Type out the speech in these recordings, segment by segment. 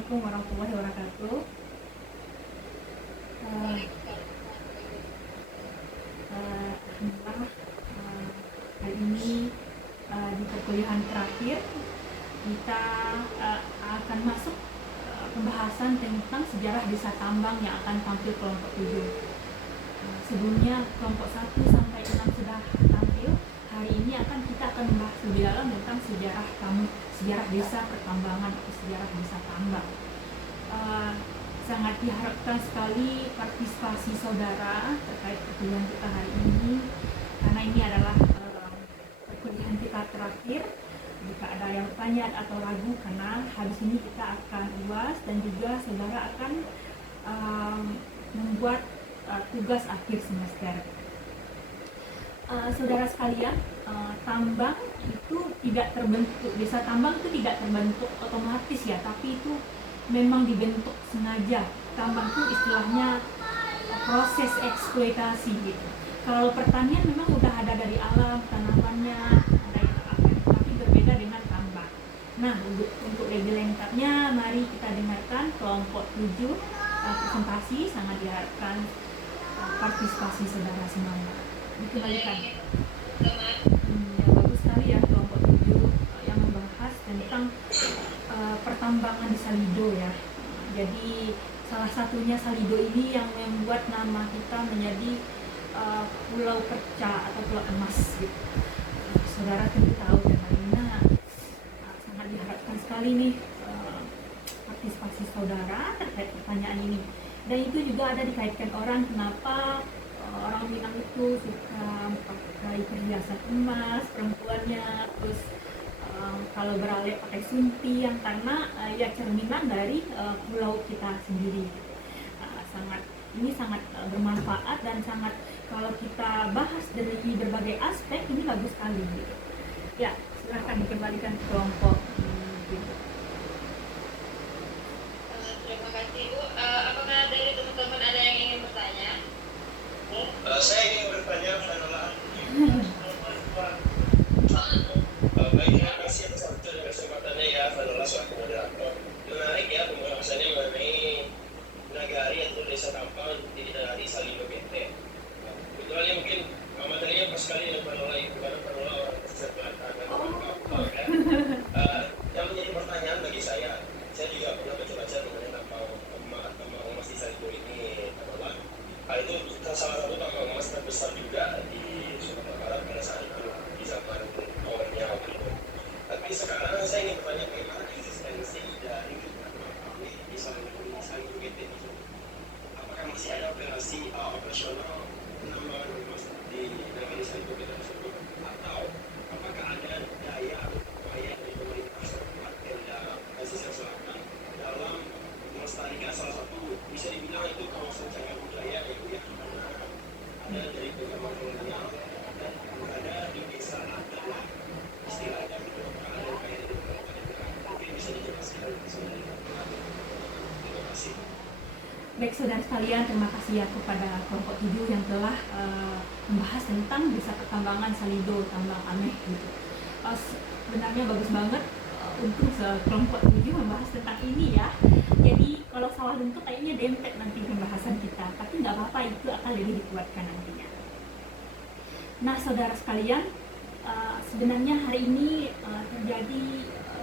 Assalamualaikum warahmatullahi wabarakatuh. Uh, Alhamdulillah, hari ini di perkuliahan terakhir kita akan masuk pembahasan tentang sejarah desa tambang yang akan tampil kelompok 7. Sebelumnya kelompok 1 sampai 6 sudah tampil. Hari ini kita akan membahas lebih dalam tentang sejarah desa pertambangan atau sejarah desa tambang. Sangat diharapkan sekali partisipasi saudara terkait perkuliahan kita hari ini, karena ini adalah perkuliahan kita terakhir. Jika ada yang bertanya atau ragu, karena habis ini kita akan UAS dan juga saudara akan membuat tugas akhir semester. Saudara sekalian, tambang itu tidak terbentuk, desa tambang itu tidak terbentuk otomatis ya, tapi itu memang dibentuk sengaja. Tambang itu istilahnya proses eksploitasi gitu. Kalau pertanian memang udah ada dari alam, tanamannya, tapi berbeda dengan tambang. Nah, untuk lebih lengkapnya, mari kita dengarkan kelompok 7 presentasi. Sangat diharapkan partisipasi saudara semuanya. Dikembalikan. Ya, bagus sekali ya kelompok 7 yang membahas tentang pertambangan di Salido ya. Jadi salah satunya Salido ini yang membuat nama kita menjadi Pulau Perca atau Pulau Emas gitu. Saudara tentu tahu dan lainnya. Sangat diharapkan sekali nih partisipasi saudara terkait pertanyaan ini. Dan itu juga ada dikaitkan orang, kenapa orang Minang itu suka pakai perhiasan emas, perempuannya, terus kalau beralih pakai suntiang, karena ya cerminan dari pulau kita sendiri. Ini sangat bermanfaat dan sangat, kalau kita bahas dari berbagai aspek, ini bagus sekali gitu. Ya, silahkan dikembalikan ke kelompok gitu. Terima kasih Bu. Apakah dari teman-teman ada yang ingin bertanya? Saya ingin bertanya Fanola. Baik, terima kasih atas waktu dan kesempatannya ya Fanola selaku moderator. Menarik ya pembahasannya mengenai nagari atau desa tambang dari Salido BT. Kebetulan mungkin materinya pas sekali dengan Fanola itu, karena Fanola orang pesisir Selatan dan orang kapal ya. Yang menjadi pertanyaan bagi saya juga pernah baca-baca mengenai tambang emas di Salido ini, Fanola. Itu salah satu tambang emas terbesar juga di Sumatera Barat pada saat itu, di zaman awalnya waktu itu. Tapi sekarang saya ingin bertanya bagaimana eksistensi dari tambang di Salido BT itu. Apakah masih ada operasi operasional penambangan emas di Salido BT tersebut, atau apakah ada daya upaya dari pemerintah setempat Pemda pesisir selatan dalam melestarikan salah satu, bisa dibilang itu kawasan cagar budaya itu ya, karena ada dari pengalaman kolonial dan ada di desa adalah istilahnya gitu, ada upaya dari pemerintah. Mungkin bisa dijelaskan sebenarnya. Terima kasih. Baik saudara sekalian, terima kasih ya kepada kelompok 7 yang telah membahas tentang desa pertambangan Salido, tambang Ameh gitu. Sebenarnya bagus banget untuk kelompok 7 membahas tentang ini ya. Jadi kalau sawah lunto kayaknya dempet nanti pembahasan kita, tapi nggak apa-apa, itu akan lebih dikuatkan nantinya. Nah saudara sekalian, sebenarnya hari ini terjadi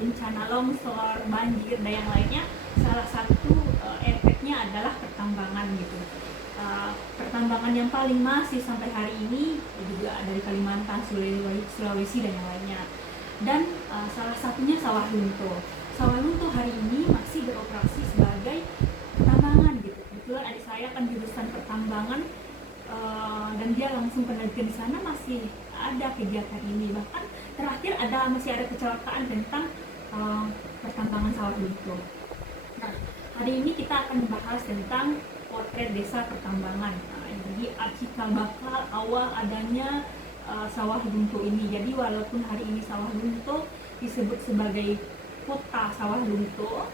bencana longsor, banjir, dan yang lainnya. Salah satu efeknya adalah pertambangan gitu. Pertambangan yang paling masif sampai hari ini juga dari Kalimantan, Sulawesi, dan yang lainnya. Dan salah satunya sawah lunto. Sawah lunto hari ini masih beroperasi sebagai pertambangan gitu. Kebetulan adik saya kan jurusan pertambangan, dan dia langsung penelitian di sana, masih ada kegiatan ini. Bahkan terakhir masih ada kecelakaan tentang pertambangan sawah lunto. Nah, hari ini kita akan membahas tentang potret desa pertambangan. Jadi cikal bakal awal adanya sawah lunto ini. Jadi walaupun hari ini sawah lunto disebut sebagai kota sawah lunto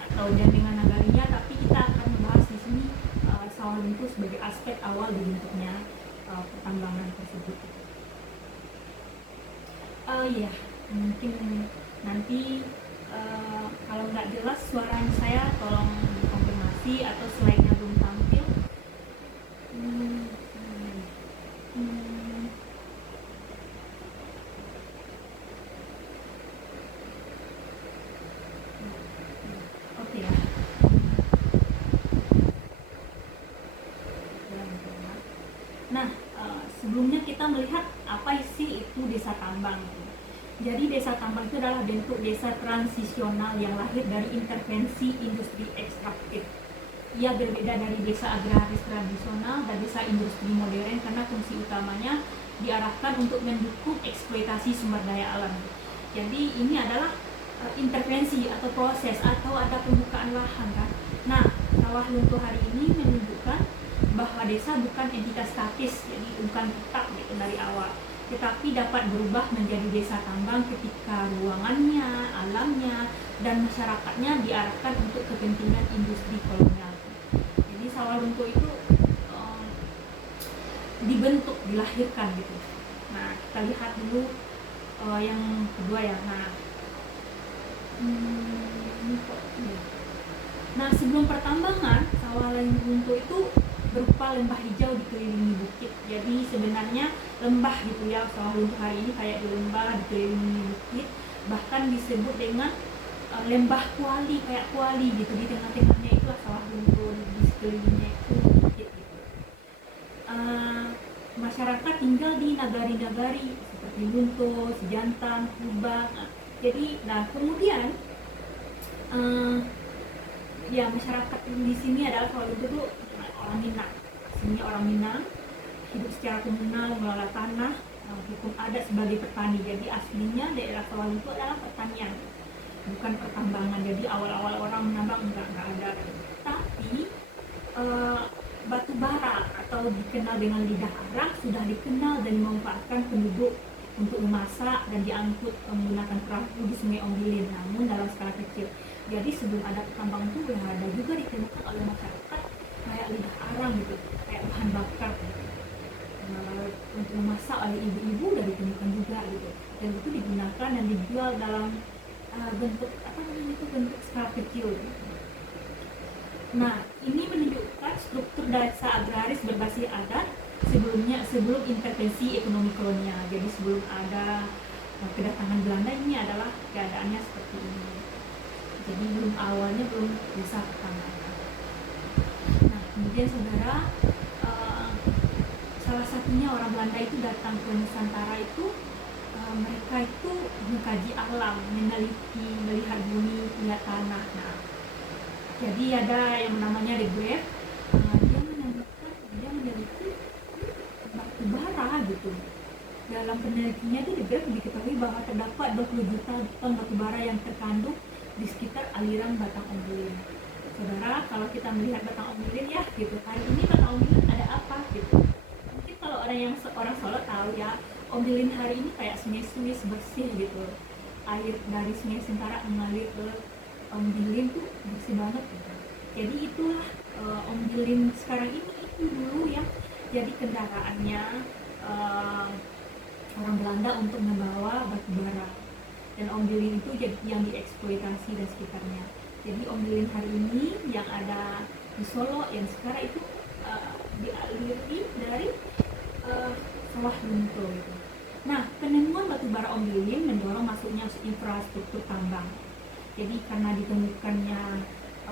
atau dengan nagarinya, tapi kita akan membahas di sini sawah lunto sebagai aspek awal dibentuknya pertambangan tersebut. Ya, mungkin nanti Kalau nggak jelas suara saya tolong dikonfirmasi atau slide-nya belum tampil. Hmm, hmm, oke ya. Nah, sebelumnya kita melihat apa sih itu desa tambang. Jadi desa tambang itu adalah bentuk desa transisional yang lahir dari intervensi industri ekstraktif. Ia berbeda dari desa agraris tradisional dan desa industri modern karena fungsi utamanya diarahkan untuk mendukung eksploitasi sumber daya alam. Jadi ini adalah intervensi atau proses atau ada pembukaan lahan kan. Nah, sawah lunto hari ini menunjukkan bahwa desa bukan entitas statis, jadi bukan tetap gitu dari awal, tetapi dapat berubah menjadi desa tambang ketika ruangannya, alamnya, dan masyarakatnya diarahkan untuk kepentingan industri kolonial. Jadi sawah lunto itu dibentuk, dilahirkan gitu. Nah, kita lihat dulu yang kedua ya. Nah, sebelum pertambangan, sawah lunto itu berupa lembah hijau dikelilingi bukit. Jadi sebenarnya lembah gitu ya, sawah lunto hari ini kayak di lembah dikelilingi bukit, bahkan disebut dengan lembah kuali, kayak kuali gitu. Di tengah-tengahnya itu sawah lunto, di sekelilingnya itu bukit gitu. Masyarakat tinggal di nagari-nagari seperti Lunto, Sejantan, Kubang. Jadi, kemudian ya masyarakat di sini adalah sawah lunto itu orang Minang. Aslinya orang Minang, hidup secara komunal, mengelola tanah, hukum adat sebagai petani. Jadi aslinya daerah sawah lunto adalah pertanian, bukan pertambangan. Jadi awal-awal orang menambang enggak ada. Tapi batu bara atau dikenal dengan lidah arang sudah dikenal dan dimanfaatkan penduduk untuk memasak dan diangkut menggunakan perahu di Sungai Ombilin, namun dalam skala kecil. Jadi sebelum ada pertambangan itu yang ada juga ditemukan oleh masyarakat kayak lidah arang gitu, kayak bahan bakar gitu. Untuk memasak oleh ibu-ibu udah ditemukan juga gitu, dan itu digunakan dan dijual dalam bentuk bentuk skala kecil gitu. Nah, ini menunjukkan struktur desa agraris berbasis adat sebelum intervensi ekonomi kolonial. Jadi sebelum ada kedatangan Belanda, ini adalah keadaannya seperti ini. Jadi awalnya belum desa pertambangan. Nah, kemudian saudara, salah satunya orang Belanda itu datang ke Nusantara itu, mereka itu mengkaji alam, meneliti, melihat bumi, melihat tanah. Nah, jadi ada yang namanya De Graef, dia meneliti batu bara gitu. Dalam penelitiannya itu De Graef diketahui bahwa terdapat 20 juta ton batu bara yang terkandung di sekitar aliran Batang Ombilin. Saudara, kalau kita melihat Batang Ombilin ya gitu, hari ini Batang Ombilin ada apa gitu. Mungkin kalau orang Solo tahu ya, Ombilin hari ini kayak sungai-sungai bersih gitu. Air dari Sungai Sentara mengalir ke Ombilin tuh bersih banget gitu. Jadi itulah Ombilin sekarang ini itu dulu yang jadi kendaraannya orang Belanda untuk membawa batu bara, dan Ombilin itu jadi yang dieksploitasi dan sekitarnya. Jadi Ombilin hari ini yang ada di Solo yang sekarang itu dialiri dari sawah lunto gitu. Nah, penemuan batu bara Ombilin mendorong masuknya infrastruktur tambang. Jadi karena ditemukannya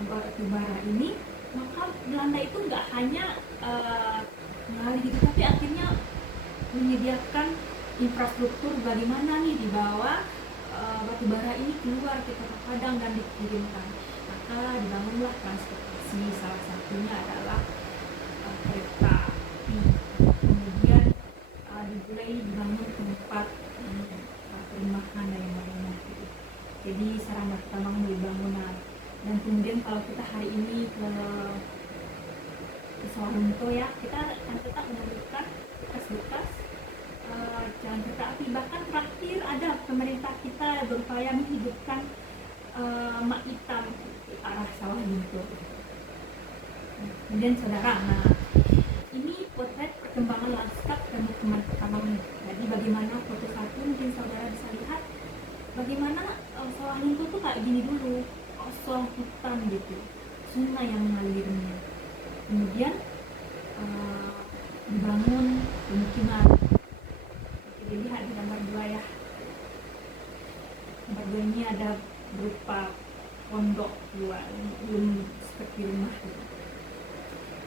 batu bara ini, maka Belanda itu nggak hanya mengalir gitu, tapi akhirnya menyediakan infrastruktur bagaimana nih dibawa batu bara ini keluar ke kota Padang dan dikirimkan. Maka dibangunlah transportasi, salah satunya adalah kereta api. Kemudian dimulai dibangun tempat perumahan dan yang lainnya gitu. Jadi sarana pertambangan dibangunan. Dan kemudian kalau kita hari ini ke sawah lunto ya, kita akan tetap menemukan bekas-bekas jalan kereta api. Bahkan terakhir ada pemerintah kita berupaya menghidupkan mak hitam ke arah sawah lunto. Kemudian saudara, ini potret perkembangan lanskap dan perkembangan pertambangan. Jadi bagaimana foto satu mungkin saudara bisa lihat. bagaimana sawah lunto tuh kayak gini dulu, kosong hutan gitu, sungai yang mengalirinya. Kemudian dibangun pemukiman. Oke, dilihat di gambar 2 ya. Gambar 2 ini ada berupa pondok luar, belum seperti rumah gitu.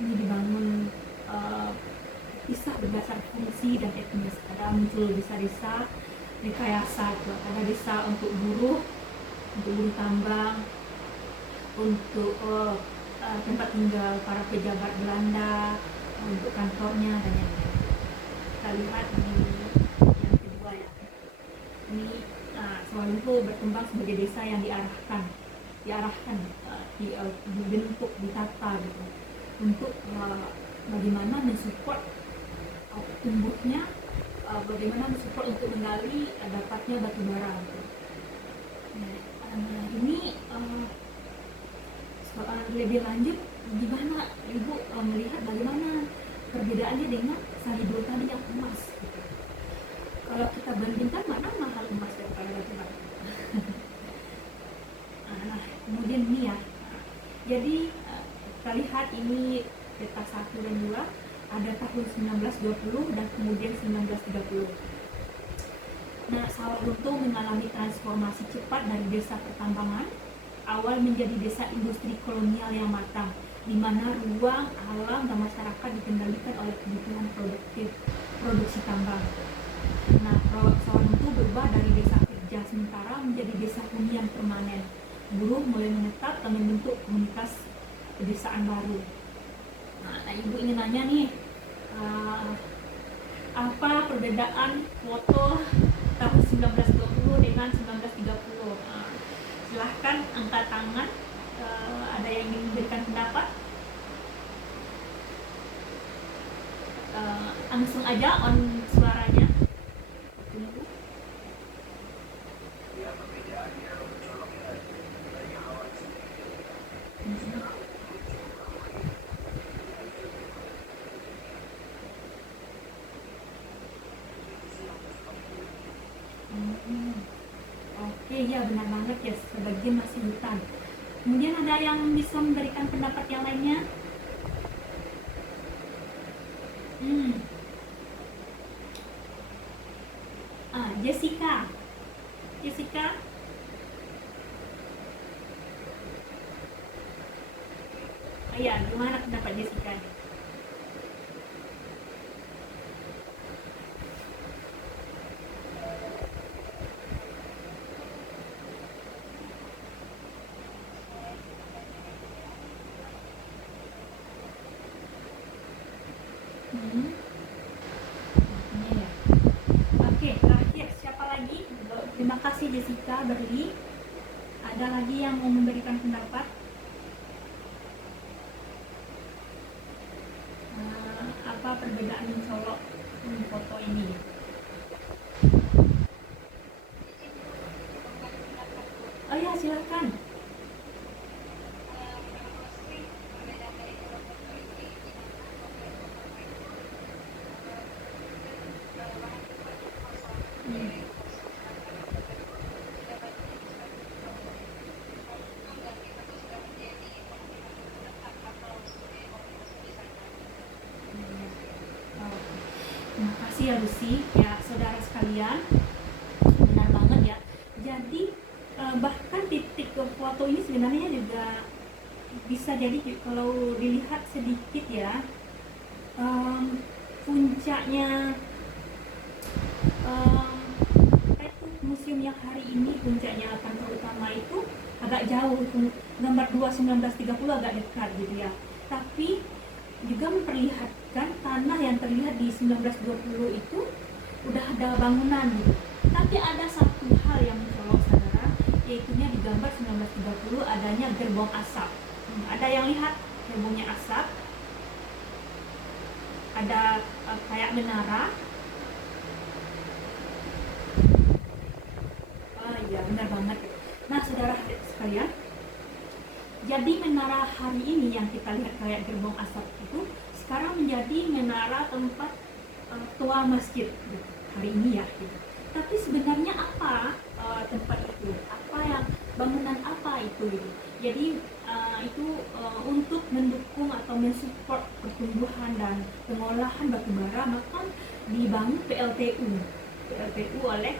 Ini dibangun pisah berdasar fungsi dan etnis. Ada muncul desa-desa rekayasa tuh. Ada desa untuk buruh tambang, untuk tempat tinggal para pejabat Belanda, untuk kantornya dan yang lain. Kita lihat di yang kedua ya. Ini sawah lunto berkembang sebagai desa yang dibentuk, ditata gitu, untuk bagaimana mensupport tumbuhnya, bagaimana mensupport untuk menggali dapatnya batu bara gitu. Nah, ini soal lebih lanjut, gimana Ibu melihat bagaimana perbedaannya dengan salido tadi yang emas gitu. Kalau kita bandingkan, mana mahal emas daripada batu bara? Nah, kemudian ini ya. Jadi kita lihat ini peta 1 dan 2, ada tahun 1920 dan kemudian 1930. Nah, sawah lunto mengalami transformasi cepat dari desa pertambangan awal menjadi desa industri kolonial yang matang, di mana ruang, alam, dan masyarakat dikendalikan oleh kebutuhan produksi tambang. Nah, sawah lunto berubah dari desa kerja sementara menjadi desa hunian permanen. Buruh mulai menetap dan membentuk komunitas pedesaan baru. Nah, Ibu ingin nanya nih, apa perbedaan foto tahun 1920 dengan 1930? Silahkan angkat tangan, ada yang ingin memberikan pendapat? Langsung aja on suaranya. Tunggu. Oke, ya benar banget ya, sebagian masih hutan. Kemudian ada yang bisa memberikan pendapat yang lainnya? Jessica. Iya, gimana pendapat Jessica? Ini ya. Oke, terakhir siapa lagi? Terima kasih Jessica, Berli. Ada lagi yang mau memberikan pendapat? Apa perbedaan mencolok foto ini? Oh ya, silakan. Terima kasih ya Lucy, ya saudara sekalian, benar banget ya. Jadi bahkan titik foto ini sebenarnya juga bisa jadi, kalau dilihat sedikit ya, puncaknya museum yang hari ini, puncaknya kantor utama itu agak jauh, gambar 2 1930 agak dekat gitu ya, tapi juga memperlihatkan tanah yang terlihat di 1920 itu udah ada bangunan gitu. Tapi ada satu hal yang mencolok saudara, yaitunya di gambar 1930 adanya gerbong asap. Ada yang lihat gerbongnya asap, ada kayak menara. Iya benar banget. Nah saudara sekalian, jadi menara hari ini yang kita lihat kayak gerbong asap itu sekarang menjadi menara tempat tua masjid gitu, hari ini ya gitu. Tapi sebenarnya apa tempat itu? Apa yang bangunan apa itu? Gitu. Jadi itu untuk mendukung atau mensupport pertumbuhan dan pengolahan batu bara, maka dibangun PLTU oleh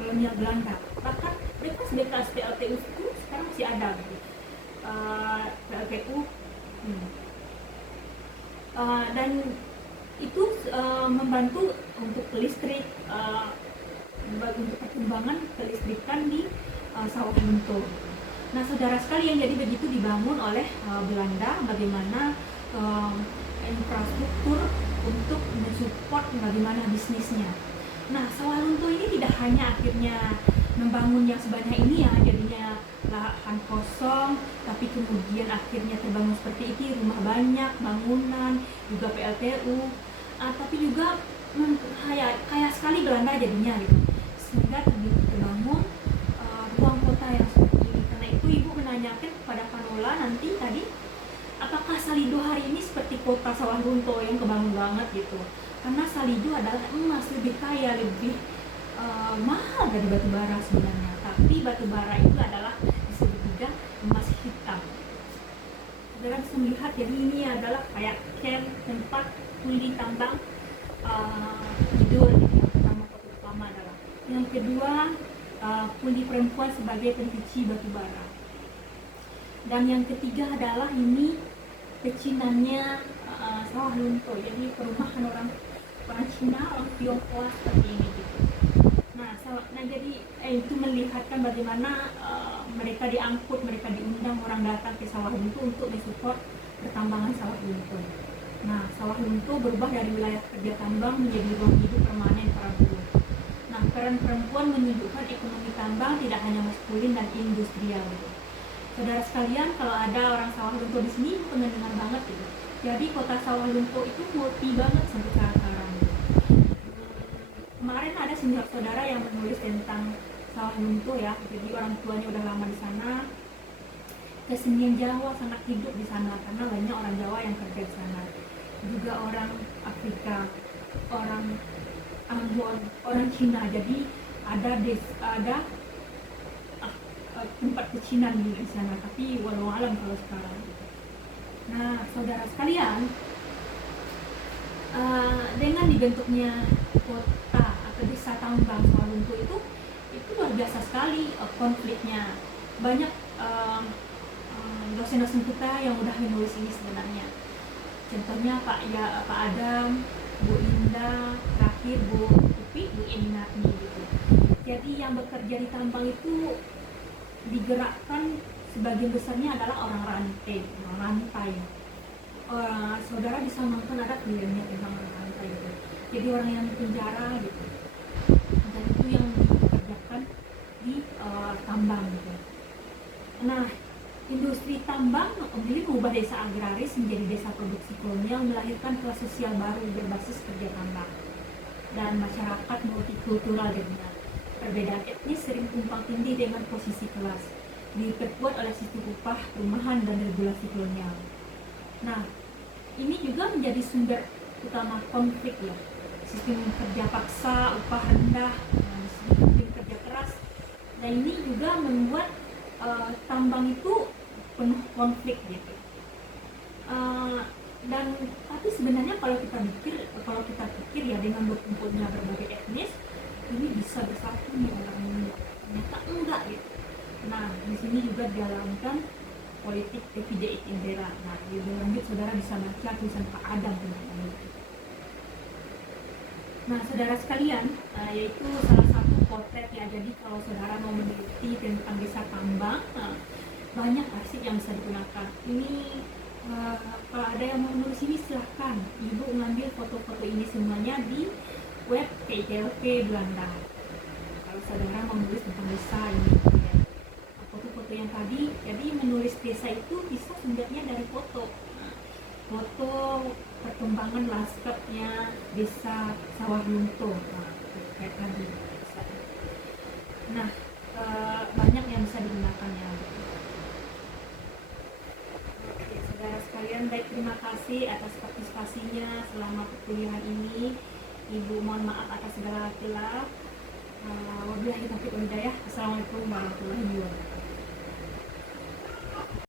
kolonial Belanda. Bahkan bekas PLTU itu sekarang masih ada. Gitu. PLTU dan itu membantu untuk listrik, untuk perkembangan kelistrikan di sawah lunto. Nah, saudara sekalian, jadi begitu dibangun oleh Belanda, bagaimana infrastruktur untuk mensupport bagaimana bisnisnya. Nah, sawah lunto ini tidak hanya akhirnya membangun yang sebanyak ini ya, jadinya lahan kosong, tapi kemudian akhirnya terbangun seperti itu, rumah banyak, bangunan, juga PLTU, tapi juga kaya sekali Belanda jadinya gitu, sehingga terbangun ruang kota yang seperti ini. Karena itu ibu menanyakan kepada Kanola nanti tadi, apakah Salido hari ini seperti kota sawah lunto yang kebangun banget gitu? Karena Salido adalah emas, lebih kaya, lebih mahal dari batu bara sebenarnya. Tapi batu bara itu adalah disebut juga emas hitam. Saudara bisa melihat, jadi ini adalah kayak camp, tempat kuli tambang tidur gitu. Yang pertama, foto pertama adalah. Yang kedua, kuli perempuan sebagai pencuci batu bara. Dan yang ketiga adalah ini pecinannya sawah lunto. Jadi perumahan orang Cina, orang Tionghoa seperti ini gitu. Nah jadi itu melihatkan bagaimana mereka diangkut, mereka diundang orang datang ke sawah lunto untuk mensupport pertambangan sawah lunto. Nah, sawah lunto berubah dari wilayah kerja tambang menjadi ruang hidup permanen para buruh. Nah, peran perempuan menunjukkan ekonomi tambang tidak hanya maskulin dan industrial gitu. Saudara sekalian, kalau ada orang sawah lunto di sini, pernah dengar banget gitu. Jadi kota sawah lunto itu multi banget sampai sekarang. Kemarin ada senior saudara yang menulis tentang sawah lunto ya. Jadi orang tuanya udah lama di sana. Kesenian Jawa sangat hidup di sana karena banyak orang Jawa yang kerja di sana. Juga orang Afrika, orang Ambon, orang Cina. Jadi ada tempat pecinan di sana, tapi walau alam kalau sekarang. Nah, saudara sekalian, dengan dibentuknya kota atau desa tambang sawah lunto itu luar biasa sekali konfliknya. Banyak dosen-dosen kita yang udah menulis ini sebenarnya. Contohnya Pak Adam, Bu Indah, terakhir Bu Upi, Bu Eminatni gitu. Jadi yang bekerja di tambang itu digerakkan sebagian besarnya adalah orang rantai. Saudara bisa nonton, ada filmnya tentang orang rantai gitu. Jadi orang yang dipenjara gitu. Dan itu yang dikerjakan di tambang gitu. Nah, industri tambang mengubah desa agraris menjadi desa produksi kolonial, melahirkan kelas sosial baru berbasis kerja tambang dan masyarakat multikultural jadinya. Perbedaan etnis sering tumpang tindih dengan posisi kelas, diperkuat oleh sistem upah, perumahan, dan regulasi kolonial. Nah, ini juga menjadi sumber utama konflik ya. Sistem kerja paksa, upah rendah, sistem kerja keras. Nah, ini juga membuat tambang itu penuh konflik gitu. Tapi sebenarnya kalau kita pikir ya, dengan berkumpulnya berbagai etnis, ini bisa bersatu nih orang ini. Ternyata enggak gitu. Nah, di sini juga dijalankan politik PPJ Indera. Nah, lebih lanjut saudara bisa baca tulisan Pak Adam tentang ini. Nah, saudara sekalian, yaitu salah satu potret ya. Jadi kalau saudara mau meneliti tentang desa tambang, banyak arsip yang bisa digunakan. Ini kalau ada yang mau menulis ini silahkan. Ibu mengambil foto-foto ini semuanya di web KJLP Belanda. Kalau saudara mau menulis tentang desa ini, ya. Foto-foto yang tadi, jadi menulis desa itu bisa sebenarnya dari foto. Foto perkembangan lanskapnya desa sawah lunto, kayak tadi. Nah, banyak yang bisa digunakan ya. Oke, saudara sekalian, baik, terima kasih atas partisipasinya selama perkuliahan ini. Ibu mohon maaf atas segala khilaf. Wabillahi taufiq wal hidayah. Assalamualaikum warahmatullahi wabarakatuh.